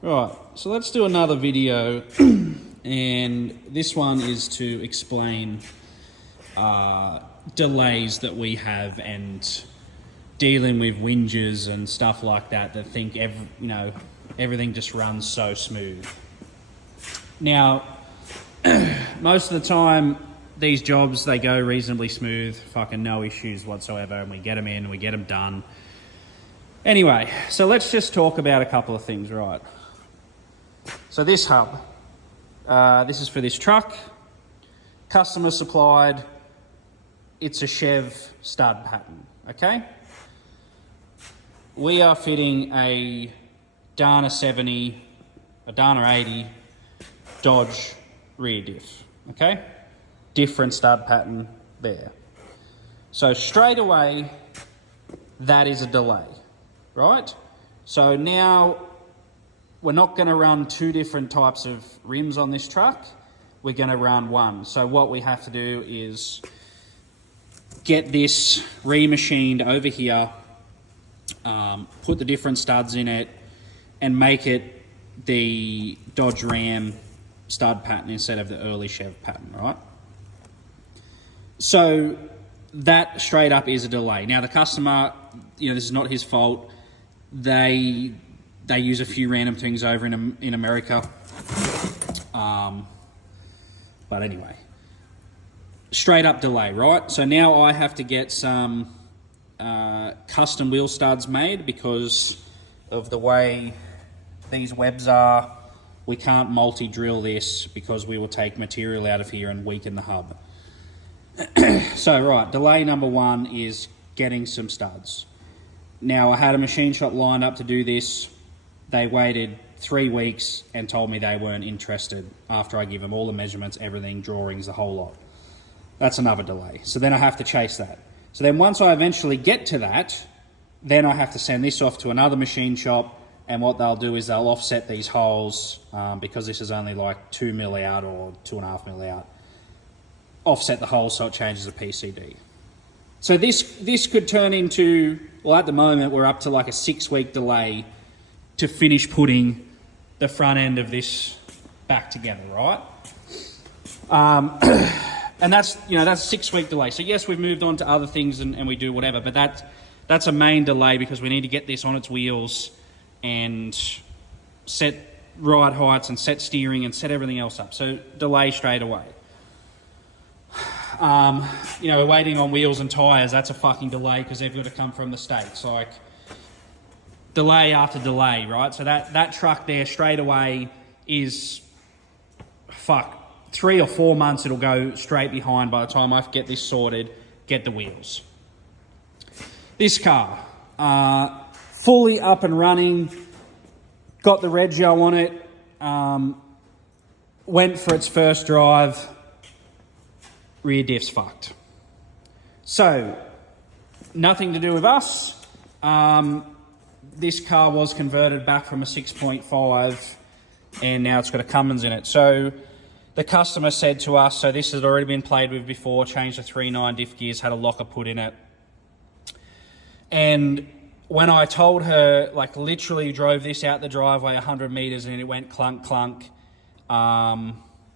Right, so let's do another video, and this one is to explain delays that we have and dealing with whingers and stuff like that think everything just runs so smooth. Now, most of the time, these jobs, they go reasonably smooth, fucking no issues whatsoever, and we get them in, we get them done. Anyway, so let's just talk about a couple of things, right? So this hub, this is for this truck, customer supplied, it's a Chev stud pattern, okay? We are fitting a Dana 70, a Dana 80 Dodge rear diff, okay? Different stud pattern there. So straight away, that is a delay, right? So now we're not going to run two different types of rims on this truck. We're going to run one. So what we have to do is get this remachined over here, put the different studs in it, and make it the Dodge Ram stud pattern instead of the early Chev pattern, right? So that straight up is a delay. Now the customer, this is not his fault. They use a few random things over in America. But anyway, straight up delay, right? So now I have to get some custom wheel studs made because of the way these webs are. We can't multi-drill this because we will take material out of here and weaken the hub. So, right, delay number one is getting some studs. Now, I had a machine shop lined up to do this. They waited 3 weeks and told me they weren't interested after I give them all the measurements, everything, drawings, the whole lot. That's another delay. So then I have to chase that. So then once I eventually get to that, then I have to send this off to another machine shop, and what they'll do is they'll offset these holes because this is only like 2 mil out or 2.5 mil out. Offset the holes so it changes the PCD. So this could turn into, well, at the moment we're up to like a 6-week delay to finish putting the front end of this back together, right? And that's that's a 6-week delay. So yes, we've moved on to other things and we do whatever, but that's a main delay because we need to get this on its wheels and set ride heights and set steering and set everything else up. So delay straight away. We're waiting on wheels and tyres. That's a fucking delay because they've got to come from the States. Like, delay after delay, right? So that truck there straight away is, 3 or 4 months it'll go straight behind by the time I get this sorted, get the wheels. This car, fully up and running, got the rego on it, went for its first drive, rear diff's fucked. So, nothing to do with us. This car was converted back from a 6.5 and now it's got a Cummins in it. So the customer said to us, so this has already been played with before, changed the 3.9 diff gears, had a locker put in it. And when I told her, like literally drove this out the driveway 100 metres and it went clunk, clunk.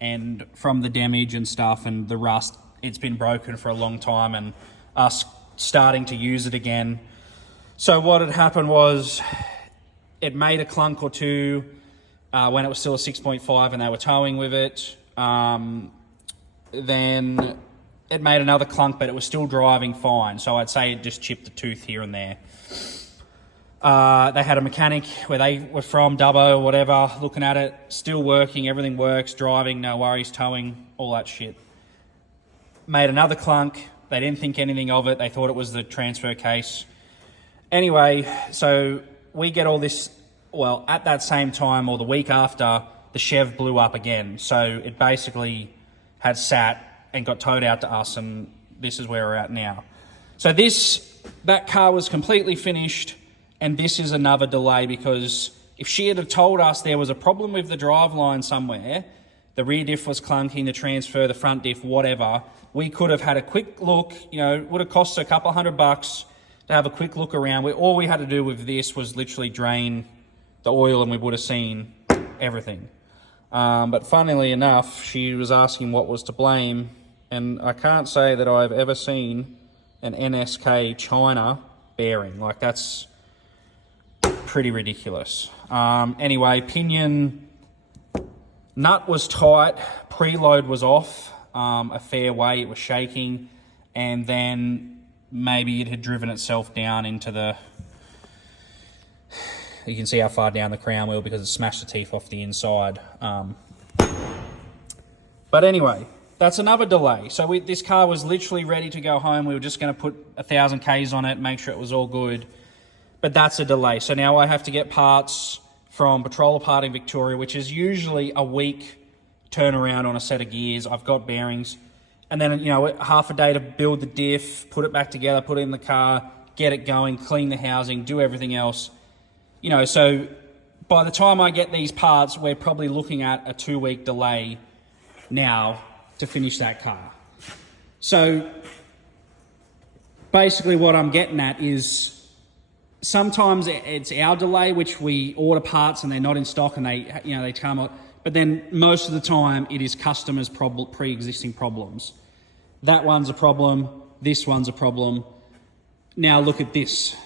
And from the damage and stuff and the rust, it's been broken for a long time and us starting to use it again. So what had happened was it made a clunk or two when it was still a 6.5 and they were towing with it. Then it made another clunk, but it was still driving fine. So I'd say it just chipped a tooth here and there. They had a mechanic where they were from, Dubbo or whatever, looking at it, still working, everything works, driving, no worries, towing, all that shit. Made another clunk. They didn't think anything of it. They thought it was the transfer case. Anyway, so we get all this, well, at that same time or the week after, the Chev blew up again. So it basically had sat and got towed out to us, and this is where we're at now. So that car was completely finished, and this is another delay because if she had told us there was a problem with the driveline somewhere, the rear diff was clunking, the transfer, the front diff, whatever, we could have had a quick look, it would have cost a couple $100 to have a quick look around. All we had to do with this was literally drain the oil and we would have seen everything. But funnily enough, she was asking what was to blame, and I can't say that I've ever seen an NSK China bearing. Like, that's pretty ridiculous. Anyway, pinion nut was tight, preload was off a fair way, it was shaking, and then maybe it had driven itself down into the... You can see how far down the crown wheel because it smashed the teeth off the inside. But anyway, that's another delay. So this car was literally ready to go home. We were just going to put 1,000 Ks on it, make sure it was all good. But that's a delay. So now I have to get parts from Petrola Part in Victoria, which is usually a week turnaround on a set of gears. I've got bearings. And then, you know, half a day to build the diff, put it back together, put it in the car, get it going, clean the housing, do everything else. You know, so by the time I get these parts, we're probably looking at a 2-week delay now to finish that car. So basically what I'm getting at is sometimes it's our delay, which we order parts and they're not in stock and they come up, but then most of the time it is customers' pre-existing problems. That one's a problem, this one's a problem. Now look at this.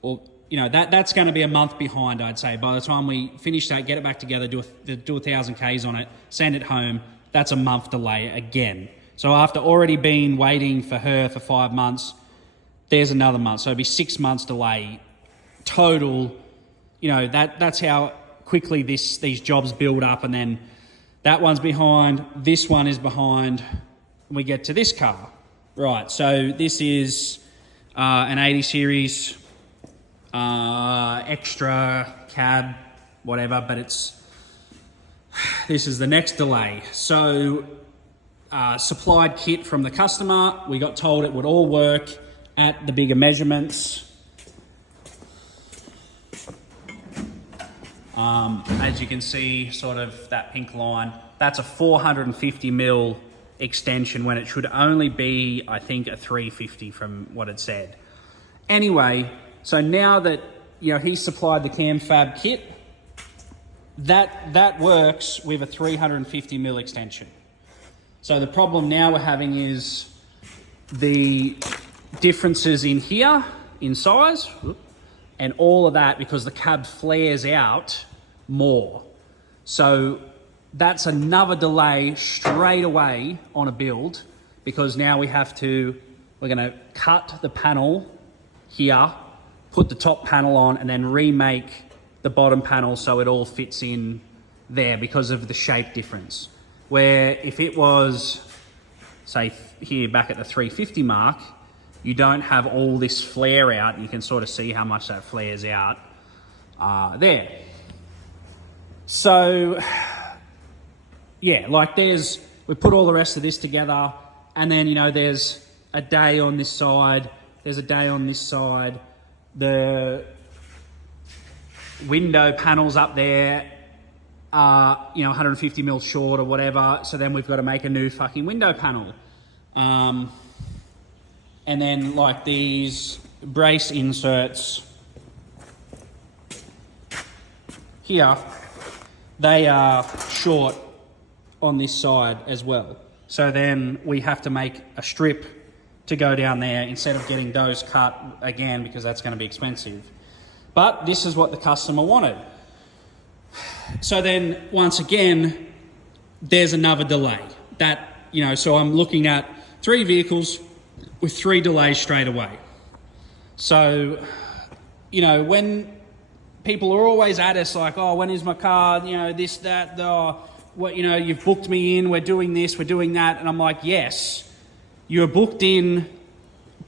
Or, you know, that's going to be a month behind, I'd say. By the time we finish that, get it back together, do 1,000 Ks on it, send it home, that's a month delay again. So after already been waiting for her for 5 months, there's another month. So it'd be 6 months delay total. You know, that's how quickly these jobs build up, and then that one's behind, this one is behind, and we get to this car. Right, so this is an 80 series extra cab, whatever, but this is the next delay. So supplied kit from the customer, we got told it would all work at the bigger measurements. As you can see, sort of that pink line, that's a 450 mil extension when it should only be, I think, a 350 from what it said. Anyway, so now that, you know, he supplied the cam fab kit, that works with a 350 mil extension. So the problem now we're having is the differences in here, in size, and all of that because the cab flares out more. So that's another delay straight away on a build because now we're going to cut the panel here, put the top panel on, and then remake the bottom panel so it all fits in there because of the shape difference. Where if it was, say, here back at the 350 mark, you don't have all this flare out. You can sort of see how much that flares out there. So, yeah, like we put all the rest of this together, and then, you know, there's a day on this side, there's a day on this side. The window panels up there are, you know, 150 mil short or whatever, so then we've got to make a new fucking window panel. And then, like, these brace inserts here, they are short on this side as well. So then we have to make a strip to go down there instead of getting those cut again because that's going to be expensive. But this is what the customer wanted. So then, once again, there's another delay. That, you know, so I'm looking at 3 vehicles with 3 delays straight away. So, you know, when people are always at us like, oh, when is my car, you know, this, that, what, you know, you've booked me in, we're doing this, we're doing that. And I'm like, yes, you're booked in,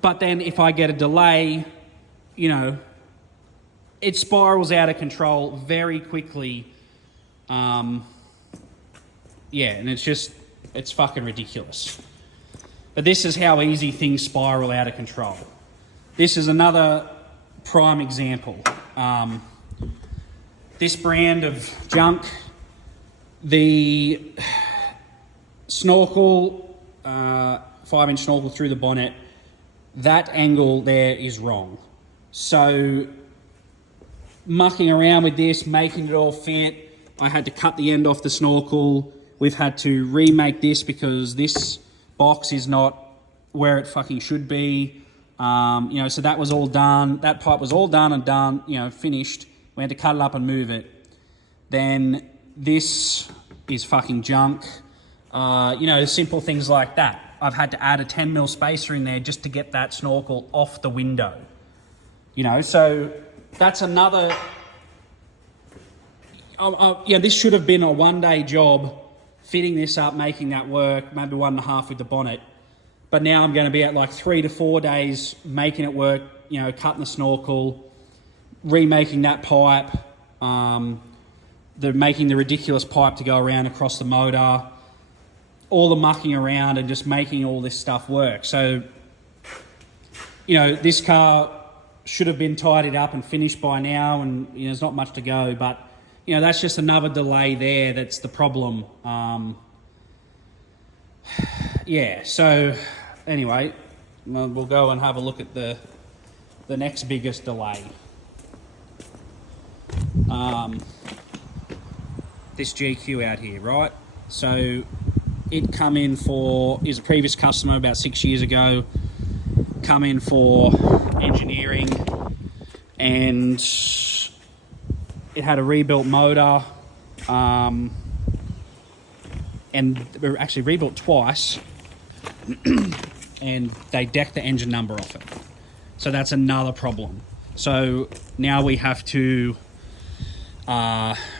but then if I get a delay, you know, it spirals out of control very quickly. Yeah, and it's fucking ridiculous. But this is how easy things spiral out of control. This is another prime example. This brand of junk, the snorkel, 5-inch snorkel through the bonnet, that angle there is wrong. So mucking around with this, making it all fit. I had to cut the end off the snorkel. We've had to remake this because this box is not where it fucking should be. So that was all done. That pipe was all done, finished. We had to cut it up and move it. Then this is fucking junk. Simple things like that. I've had to add a 10mm spacer in there just to get that snorkel off the window. So that's another... this should have been a one-day job, fitting this up, making that work, maybe 1.5 with the bonnet. But now I'm going to be at like 3 to 4 days making it work, cutting the snorkel, remaking that pipe, making the ridiculous pipe to go around across the motor, all the mucking around and just making all this stuff work. So, this car should have been tidied up and finished by now, and there's not much to go, but that's just another delay there. That's the problem. So anyway, we'll go and have a look at the next biggest delay. This GQ out here, right? So it come in is a previous customer about 6 years ago, come in for engineering, and it had a rebuilt motor, and they were actually rebuilt twice, and they decked the engine number off it. So that's another problem. So now we have to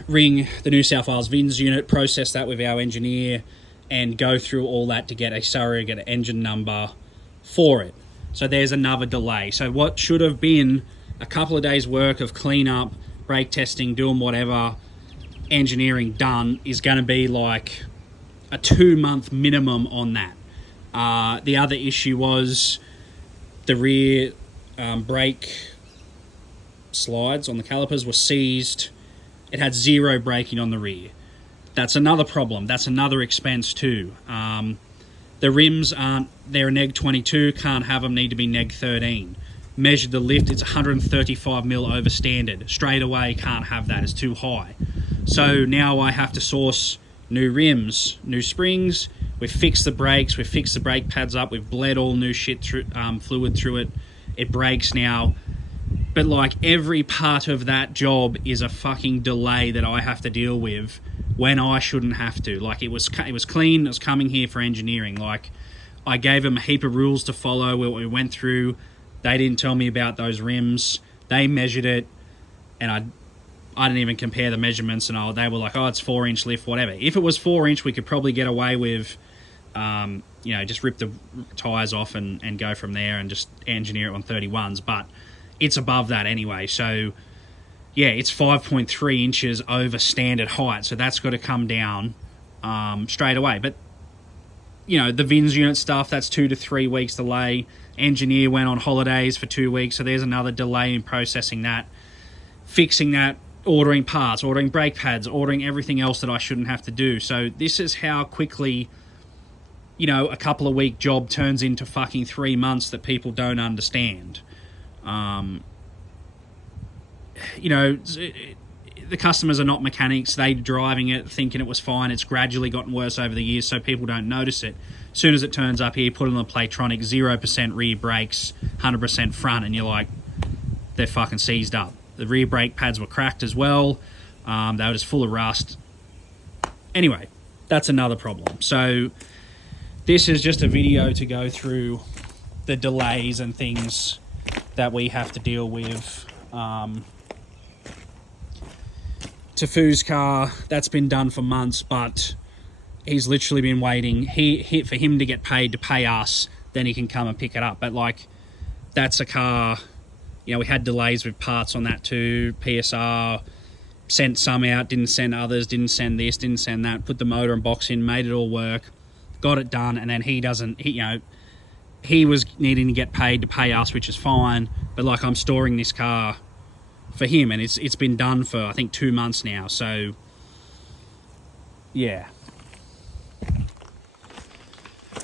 ring the New South Wales VINs unit, process that with our engineer, and go through all that to get a surrogate engine number for it. So there's another delay. So what should have been a couple of days work of cleanup, brake testing, doing whatever, engineering done, is going to be like a 2-month minimum on that. The other issue was the rear brake slides on the calipers were seized. It had zero braking on the rear. That's another problem. That's another expense too. The rims they're a neg 22, can't have them, need to be neg 13. Measured the lift, it's 135mm over standard. Straight away, can't have that, it's too high. So now I have to source new rims, new springs. We've fixed the brakes, we've fixed the brake pads up, we've bled all new shit through, fluid through it. It brakes now. But like every part of that job is a fucking delay that I have to deal with when I shouldn't have to. Like it was clean, it was coming here for engineering. Like I gave them a heap of rules to follow, we went through. They didn't tell me about those rims. They measured it, and I didn't even compare the measurements, and they were like, oh, it's 4-inch lift, whatever. If it was 4-inch, we could probably get away with, just rip the tyres off and go from there and just engineer it on 31s. But it's above that anyway. So, yeah, it's 5.3 inches over standard height. So that's got to come down straight away. But, the VINs unit stuff, that's 2 to 3 weeks delay. Engineer went on holidays for 2 weeks, so there's another delay in processing that, fixing that, ordering parts, ordering brake pads, ordering everything else that I shouldn't have to do. So this is how quickly, a couple of week job turns into fucking 3 months that people don't understand. The customers are not mechanics. They're driving it, thinking it was fine. It's gradually gotten worse over the years, so people don't notice it. As soon as it turns up here, put on the Playtronic, 0% rear brakes, 100% front, and you're like, they're fucking seized up. The rear brake pads were cracked as well. They were just full of rust. Anyway, that's another problem. So this is just a video to go through the delays and things that we have to deal with. Tafu's car, that's been done for months, but he's literally been waiting for him to get paid to pay us, then he can come and pick it up. But like, that's a car, we had delays with parts on that too. PSR sent some out, didn't send others, didn't send this, didn't send that, put the motor and box in, made it all work, got it done, and then he was needing to get paid to pay us, which is fine, but like, I'm storing this car for him, and it's been done for I think 2 months now. So yeah,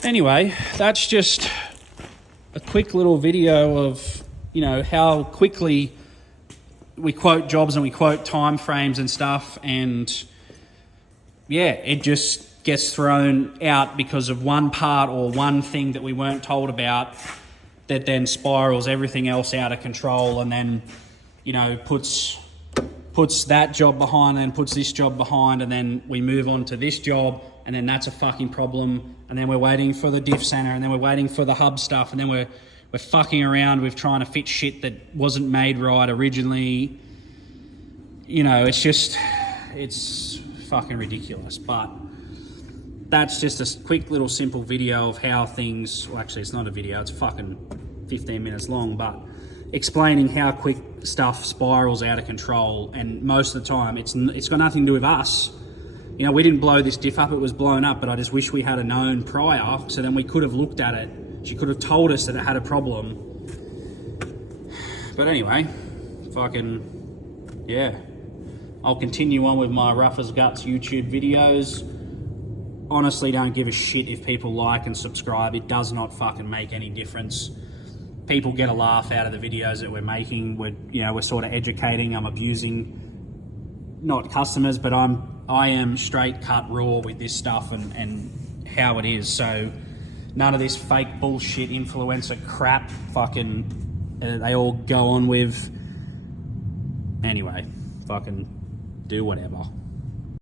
anyway, that's just a quick little video of how quickly we quote jobs and we quote time frames and stuff, and yeah, it just gets thrown out because of one part or one thing that we weren't told about, that then spirals everything else out of control, and then, you know, puts that job behind and puts this job behind, and then we move on to this job, and then that's a fucking problem, and then we're waiting for the diff center, and then we're waiting for the hub stuff, and then we're fucking around with trying to fit shit that wasn't made right originally. You know, it's fucking ridiculous. But that's just a quick little simple video of how things, well, actually it's not a video, it's fucking 15 minutes long, but explaining how quick stuff spirals out of control. And most of the time it's got nothing to do with us. You know, we didn't blow this diff up, it was blown up, but I just wish we had known prior, so then we could have looked at it. She could have told us that it had a problem. But anyway, fucking, yeah. I'll continue on with my Rough as Guts YouTube videos. Honestly, don't give a shit if people like and subscribe. It does not fucking make any difference. People get a laugh out of the videos that we're making. We're sort of educating. I'm abusing, not customers, but I am straight cut raw with this stuff and how it is. So none of this fake bullshit influencer crap fucking they all go on with. Anyway, fucking do whatever.